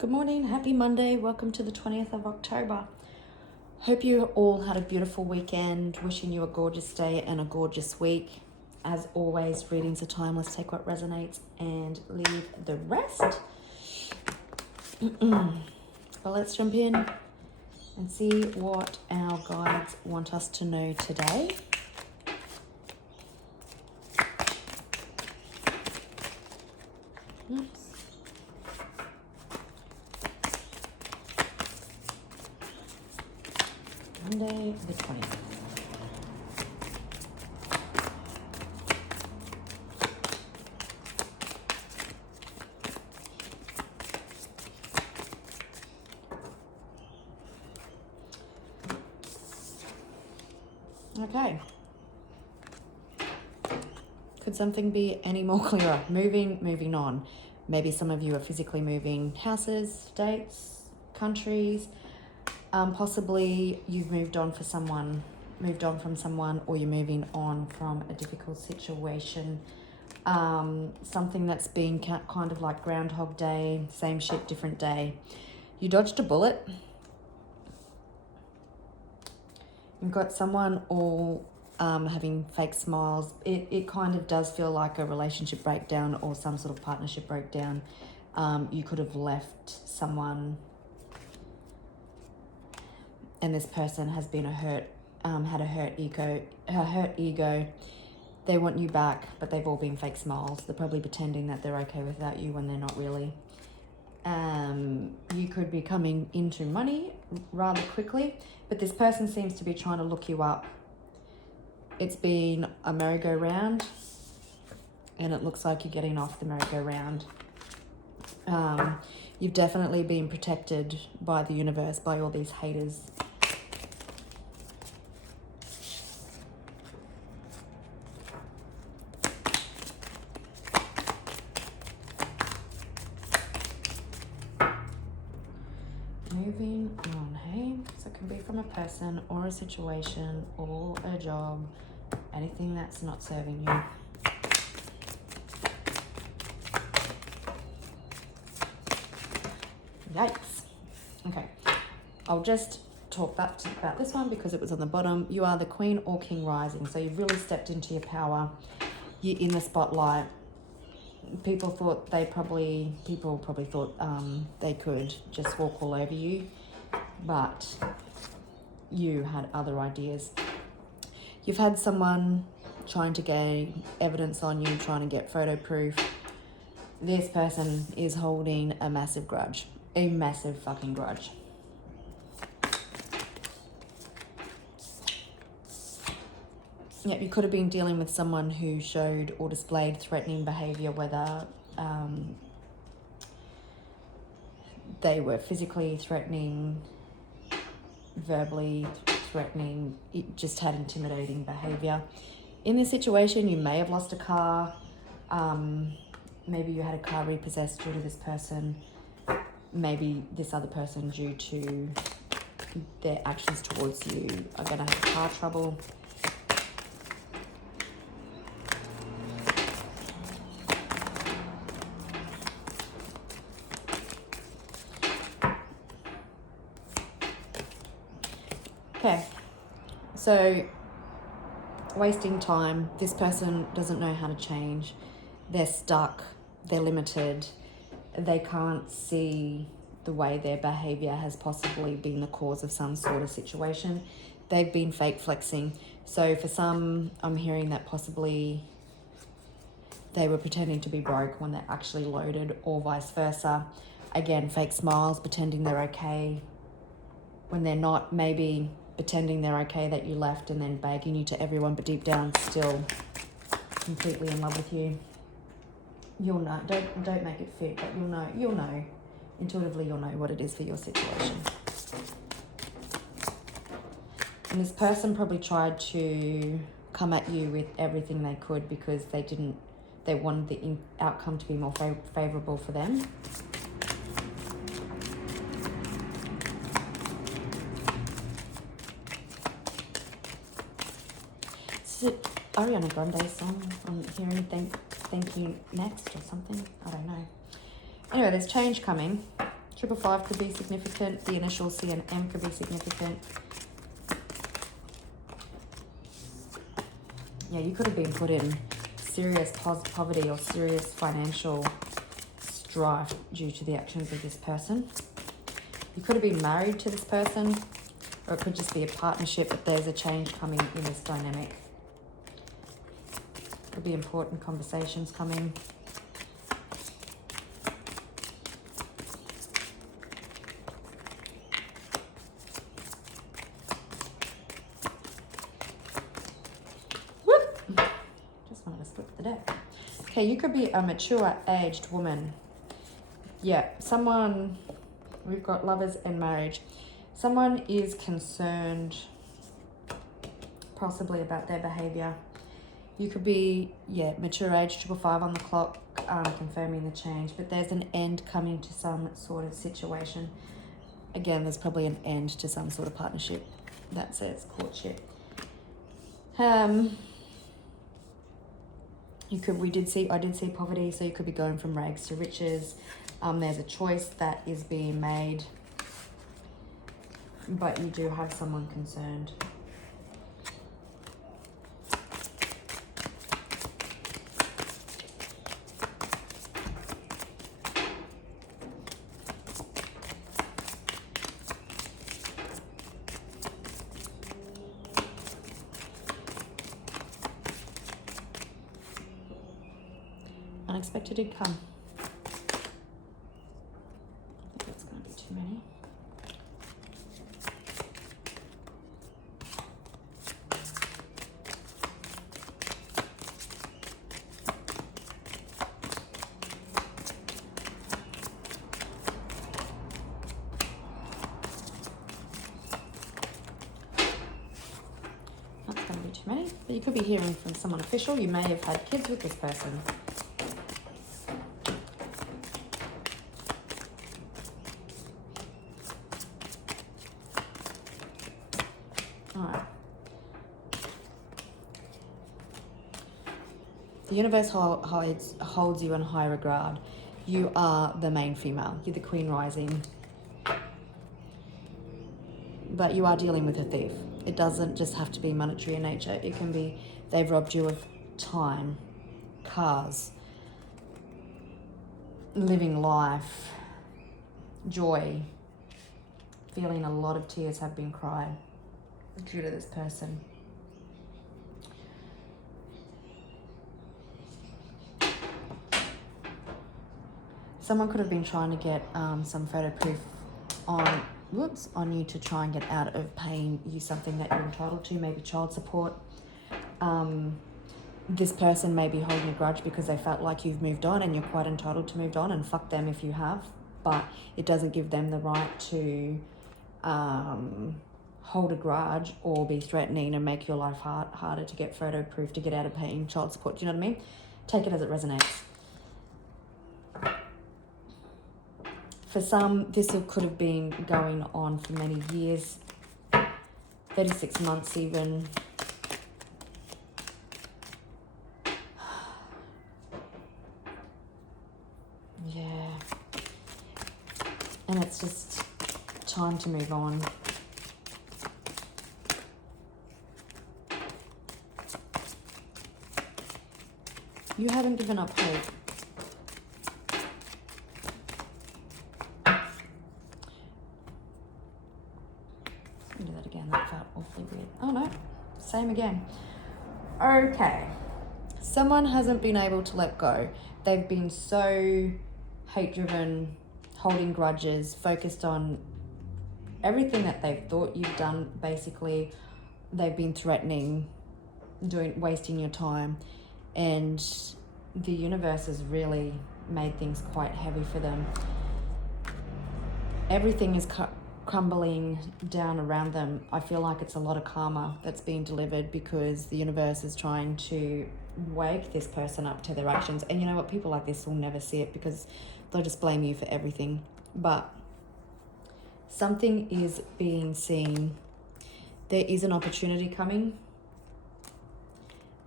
Good morning, happy Monday. Welcome to the 20th of October. Hope you all had a beautiful weekend. Wishing you a gorgeous day and a gorgeous week. As always, readings are timeless. Take what resonates and leave the rest. But let's jump in and see what our guides want us to know today. Oops. Monday the 20th. Okay. Could something be any more clearer? Moving on. Maybe some of you are physically moving houses, states, countries. Possibly you've moved on from someone, or you're moving on from a difficult situation. Something that's been kind of like Groundhog Day, same shit, different day. You dodged a bullet. You've got someone all having fake smiles. It kind of does feel like a relationship breakdown or some sort of partnership breakdown. You could have left someone and this person has been had a hurt ego. They want you back, but they've all been fake smiles. They're probably pretending that they're okay without you when they're not really. You could be coming into money rather quickly, but this person seems to be trying to look you up. It's been a merry-go-round, and it looks like you're getting off the merry-go-round. You've definitely been protected by the universe, by all these haters. Moving on, hey? So it can be from a person or a situation or a job, anything that's not serving you. Yikes. Okay, I'll just talk about this one because it was on the bottom. You are the Queen or King rising, so you've really stepped into your power. You're in the spotlight. People probably thought they could just walk all over you, but you had other ideas. You've had someone trying to gain evidence on you, trying to get photo proof. This person is holding a massive grudge, a massive fucking grudge. Yep, you could have been dealing with someone who showed or displayed threatening behavior, whether they were physically threatening, verbally threatening, it just had intimidating behavior. In this situation, you may have lost a car. Maybe you had a car repossessed due to this person. Maybe this other person, due to their actions towards you, are going to have car trouble. Okay, so wasting time. This person doesn't know how to change. They're stuck. They're limited. They can't see the way their behavior has possibly been the cause of some sort of situation. They've been fake flexing. So for some, I'm hearing that possibly they were pretending to be broke when they're actually loaded, or vice versa. Again, fake smiles, pretending they're okay when they're not. Maybe pretending they're okay that you left and then begging you to everyone, but deep down still completely in love with you. You'll know. Don't make it fit, but you'll know. Intuitively, you'll know what it is for your situation. And this person probably tried to come at you with everything they could because they wanted the outcome to be more favorable for them. Is it Ariana Grande's song? I'm hearing thank you next or something. I don't know. Anyway, there's change coming. 555 could be significant. The initial C and M could be significant. Yeah, you could have been put in serious poverty or serious financial strife due to the actions of this person. You could have been married to this person, or it could just be a partnership, but there's a change coming in this dynamic. Could be important conversations coming. Just wanted to flip the deck. Okay, you could be a mature, aged woman. Yeah, someone, we've got lovers and marriage. Someone is concerned possibly about their behavior. You could be, yeah, mature age, 555 on the clock, confirming the change, but there's an end coming to some sort of situation. Again, there's probably an end to some sort of partnership. That says courtship. I did see poverty, so you could be going from rags to riches. There's a choice that is being made, but you do have someone concerned. Unexpected income. I think that's going to be too many. That's going to be too many. But you could be hearing from someone official. You may have had kids with this person. The universe holds you in high regard. You are the main female. You're the queen rising. But you are dealing with a thief. It doesn't just have to be monetary in nature. It can be they've robbed you of time, cars, living life, joy. Feeling a lot of tears have been cried due to this person. Someone could have been trying to get some photo proof on you to try and get out of paying you something that you're entitled to, maybe child support. This person may be holding a grudge because they felt like you've moved on and you're quite entitled to move on, and fuck them if you have, but it doesn't give them the right to hold a grudge or be threatening and make your life harder to get photo proof to get out of paying child support. Do you know what I mean? Take it as it resonates. For some, this could have been going on for many years, 36 months even. Yeah. And it's just time to move on. You haven't given up hope. Do that again, that felt awfully weird. Oh no, same again. Okay, someone hasn't been able to let go. They've been so hate-driven, holding grudges, focused on everything that they've thought you've done. Basically, they've been threatening, wasting your time, and the universe has really made things quite heavy for them. Everything is crumbling down around them. I feel like it's a lot of karma that's being delivered because the universe is trying to wake this person up to their actions. And you know what? People like this will never see it because they'll just blame you for everything. But something is being seen. There is an opportunity coming,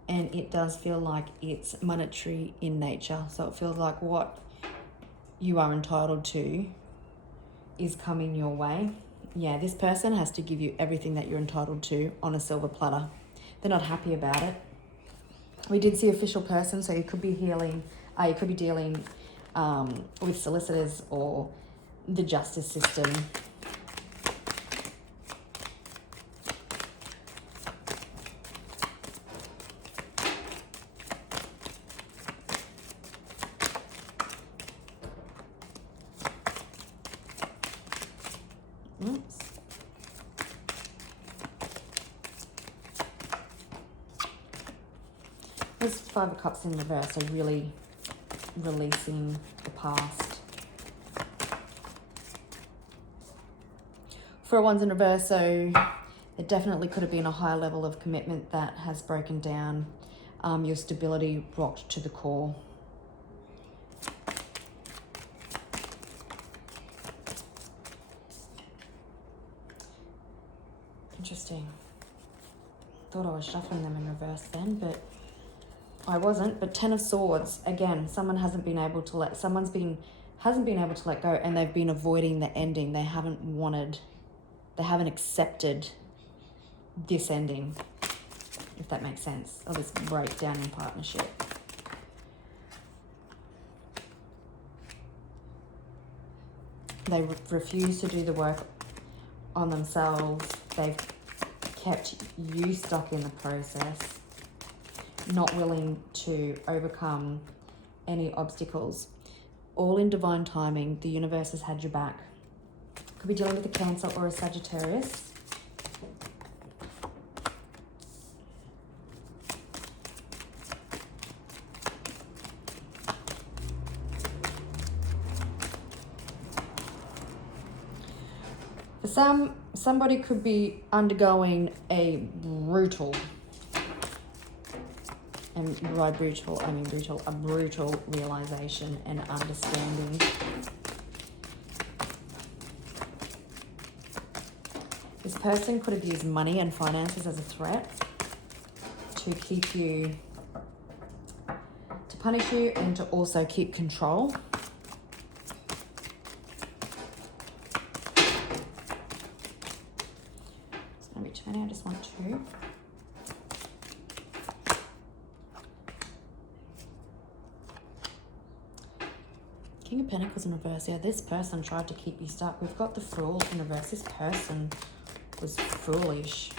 and it does feel like it's monetary in nature. So it feels like what you are entitled to is coming your way. Yeah, this person has to give you everything that you're entitled to on a silver platter. They're not happy about it. We did see official person, so you could be you could be dealing with solicitors or the justice system. Oops. There's Five of Cups in reverse, so really releasing the past. For ones in reverse, so there definitely could have been a higher level of commitment that has broken down. Your stability rocked to the core. Interesting. Thought I was shuffling them in reverse then, but I wasn't. But Ten of Swords, again, someone hasn't been able to let go, and they've been avoiding the ending. They haven't accepted this ending, if that makes sense, or this breakdown in partnership. They refuse to do the work on themselves. They've kept you stuck in the process, not willing to overcome any obstacles. All in divine timing, the universe has had your back. Could be dealing with a Cancer or a Sagittarius. For somebody could be undergoing a brutal, and by brutal, I mean brutal, a brutal realization and understanding. This person could have used money and finances as a threat to keep you, to punish you, and to also keep control. It's going to be too many, I just want two. King of Pentacles in reverse. Yeah, this person tried to keep you stuck. We've got the Fool in reverse. This person was foolish.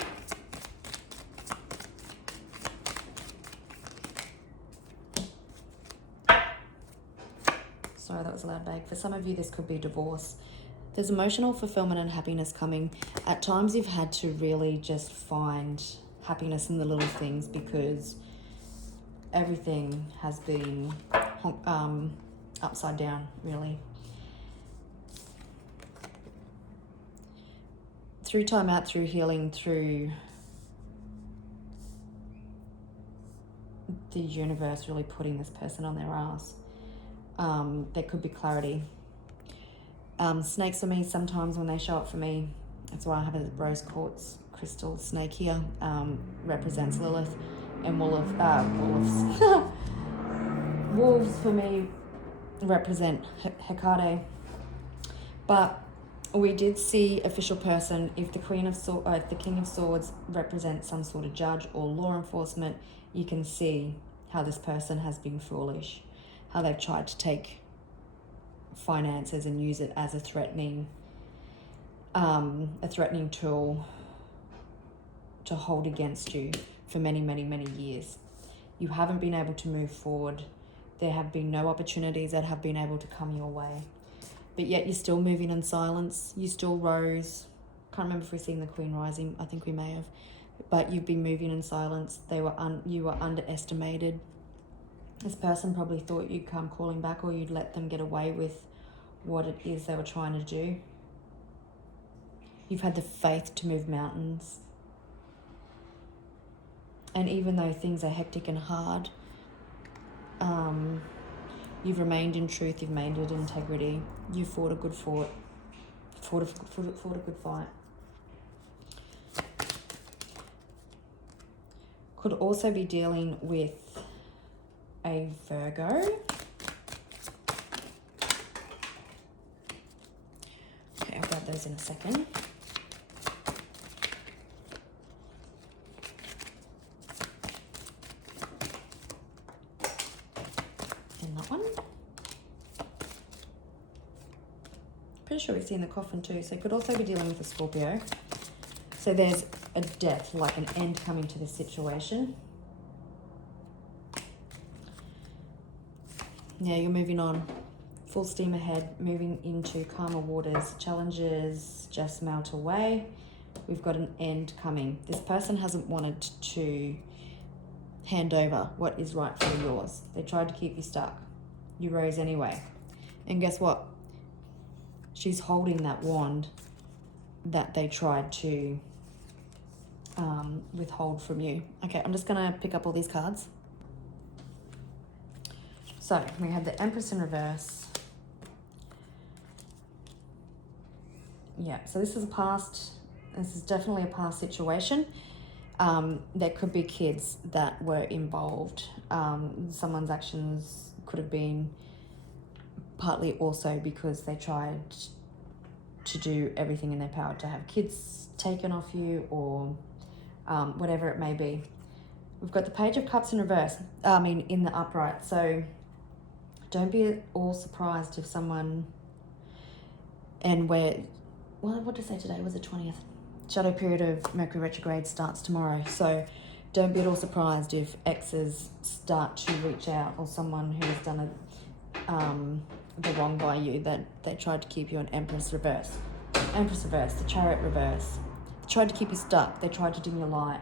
Sorry, that was a loud bag. For some of you, this could be divorce. There's emotional fulfillment and happiness coming. At times, you've had to really just find happiness in the little things because everything has been upside down, really. Through time out, through healing, through the universe really putting this person on their ass, there could be clarity. Snakes for me, sometimes when they show up for me, that's why I have a rose quartz crystal snake here, represents Lilith, and wolves for me represent Hecate. But we did see official person. If the King of Swords represents some sort of judge or law enforcement, you can see how this person has been foolish, how they've tried to take finances and use it as a threatening tool to hold against you for many, many, many years. You haven't been able to move forward. There have been no opportunities that have been able to come your way. But yet you're still moving in silence. You still rose. Can't remember if we've seen the Queen rising. I think we may have. But you've been moving in silence. You were underestimated. This person probably thought you'd come calling back, or you'd let them get away with what it is they were trying to do. You've had the faith to move mountains. And even though things are hectic and hard, you've remained in truth, you've maintained integrity, you fought a good fight. Fought a good fight. Could also be dealing with a Virgo. Okay, those in a second. And that one. Pretty sure we've seen the coffin too, so it could also be dealing with a Scorpio. So there's a death, like an end coming to this situation. Yeah, you're moving on. Full steam ahead, moving into calmer waters. Challenges just melt away. We've got an end coming. This person hasn't wanted to hand over what is rightfully yours. They tried to keep you stuck. You rose anyway. And guess what? She's holding that wand that they tried to withhold from you. Okay, I'm just going to pick up all these cards. So we have the Empress in reverse. Yeah, so this is definitely a past situation. There could be kids that were involved. Someone's actions could have been partly also because they tried to do everything in their power to have kids taken off you, or whatever it may be. We've got the Page of Cups in reverse, in the upright. So don't be at all surprised if someone, what did I say today? Was it 20th? Shadow period of Mercury retrograde starts tomorrow. So don't be at all surprised if exes start to reach out, or someone who has done the wrong by you, that they tried to keep you in Empress reverse. Empress reverse, the Chariot reverse. They tried to keep you stuck. They tried to dim your light.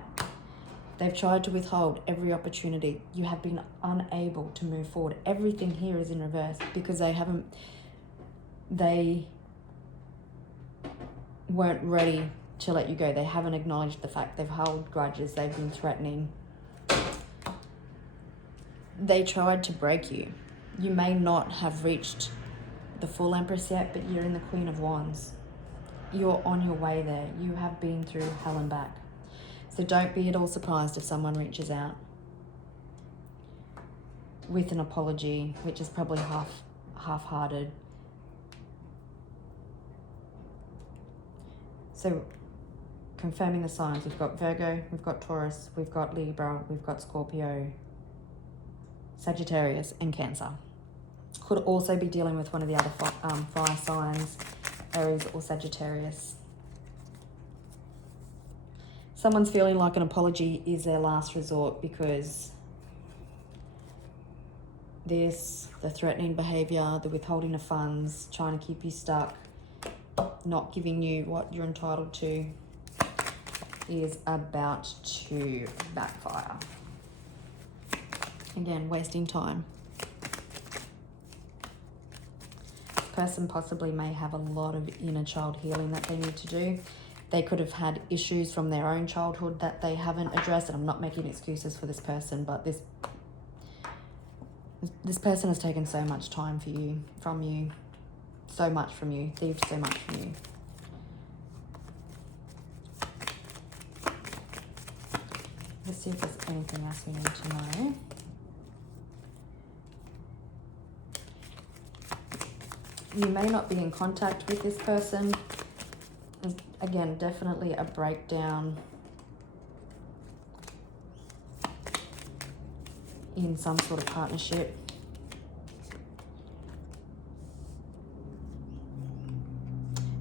They've tried to withhold every opportunity. You have been unable to move forward. Everything here is in reverse because they weren't ready to let you go. They haven't acknowledged the fact. They've held grudges. They've been threatening. They tried to break you. You may not have reached the full Empress yet, but you're in the Queen of Wands. You're on your way there. You have been through hell and back. So don't be at all surprised if someone reaches out with an apology, which is probably half-hearted. So confirming the signs, we've got Virgo, we've got Taurus, we've got Libra, we've got Scorpio, Sagittarius, and Cancer. Could also be dealing with one of the other fire signs, Aries or Sagittarius. Someone's feeling like an apology is their last resort because the threatening behavior, the withholding of funds, trying to keep you stuck, not giving you what you're entitled to, is about to backfire. Again, wasting time. Person possibly may have a lot of inner child healing that they need to do. They could have had issues from their own childhood that they haven't addressed, and I'm not making excuses for this person, but this person has taken so much time from you, so much from you, thieved so much from you. Let's see if there's anything else we need to know. You may not be in contact with this person. Again, definitely a breakdown in some sort of partnership.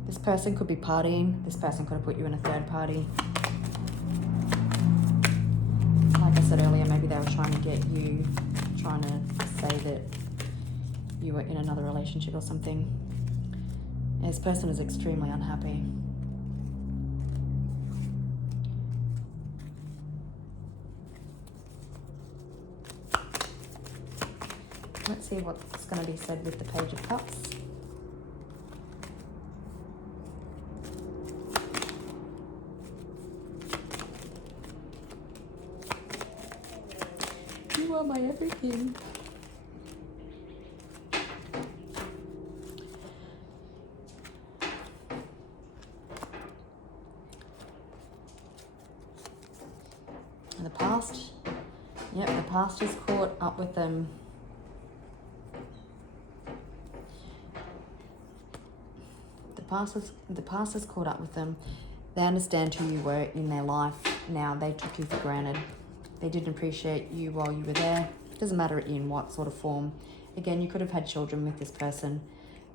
This person could be partying. This person could have put you in a third party. Like I said earlier, maybe they were trying to say that you were in another relationship or something. This person is extremely unhappy. Let's see what's going to be said with the Page of Cups. You are my everything. And the past, yep, the past is caught up with them. The the past has caught up with them. They understand who you were in their life now. They took you for granted. They didn't appreciate you while you were there. Doesn't matter in what sort of form. Again, you could have had children with this person.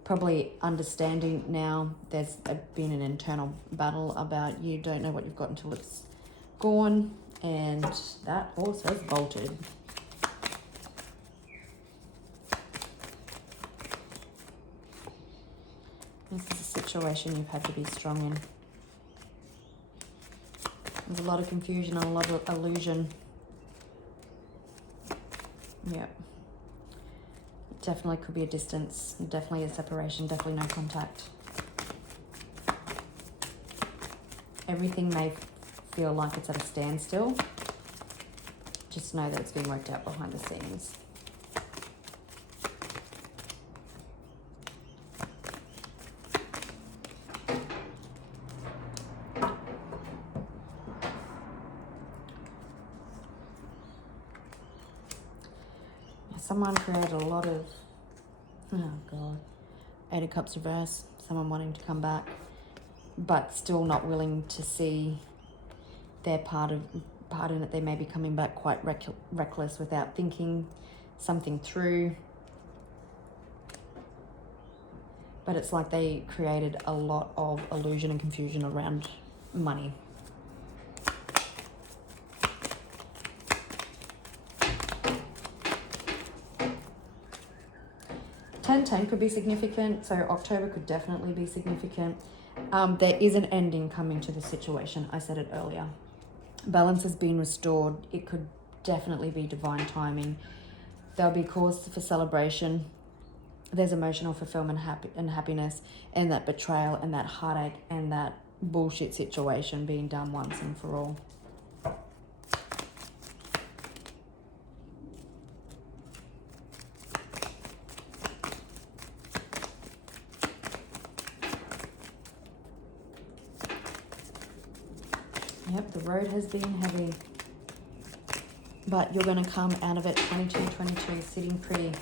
Probably understanding now there's been an internal battle about you don't know what you've got until it's gone. And that also is bolted. This is a situation you've had to be strong in. There's a lot of confusion and a lot of illusion. Yep. Definitely could be a distance, definitely a separation, definitely no contact. Everything may feel like it's at a standstill. Just know that it's being worked out behind the scenes. Someone created a lot of, oh God, 8 of Cups reverse, someone wanting to come back, but still not willing to see their part in it. They may be coming back quite reckless without thinking something through. But it's like they created a lot of illusion and confusion around money. Ten could be significant, so October could definitely be significant. There is an ending coming to the situation. I said it earlier. Balance has been restored. It could definitely be divine timing. There'll be cause for celebration. There's emotional fulfillment and happiness, and that betrayal and that heartache and that bullshit situation being done once and for all. Yep, the road has been heavy, but you're going to come out of it 22 sitting pretty.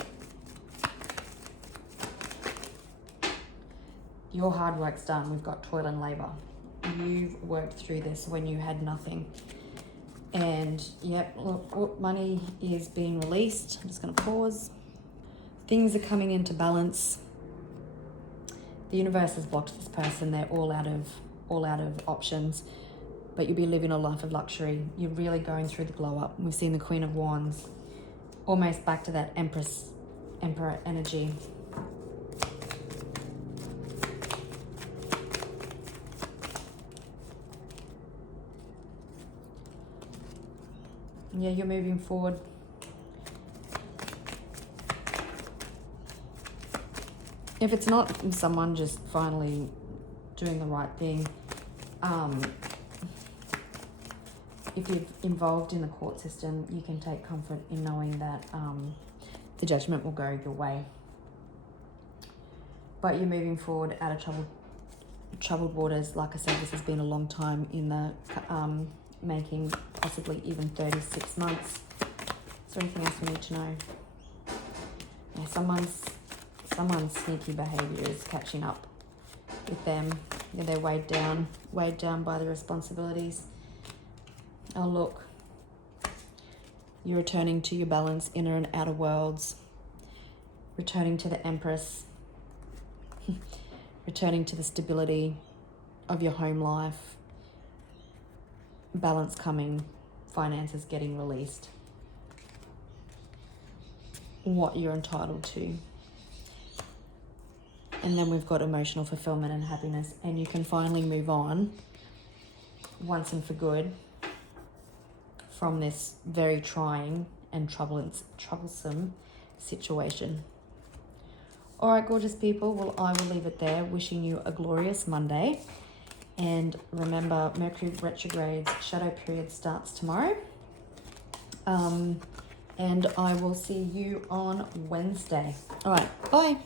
Your hard work's done. We've got toil and labor. You've worked through this when you had nothing. And yep, look, money is being released. I'm just going to pause. Things are coming into balance. The universe has blocked this person. They're all out of options. But you'll be living a life of luxury. You're really going through the glow up. We've seen the Queen of Wands, almost back to that Emperor energy. Yeah, you're moving forward. If it's not someone just finally doing the right thing, if you're involved in the court system, you can take comfort in knowing that the judgment will go your way. But you're moving forward out of troubled waters. Like I said, this has been a long time in the making, possibly even 36 months. Is there anything else we need to know? Yeah, someone's sneaky behaviour is catching up with them. Yeah, they're weighed down by the responsibilities. Oh, look. You're returning to your balance, inner and outer worlds. Returning to the Empress. Returning to the stability of your home life. Balance coming. Finances getting released. What you're entitled to. And then we've got emotional fulfillment and happiness. And you can finally move on once and for good from this very trying and troublesome situation. All right, gorgeous people. Well, I will leave it there. Wishing you a glorious Monday. And remember, Mercury retrograde shadow period starts tomorrow. And I will see you on Wednesday. All right, bye.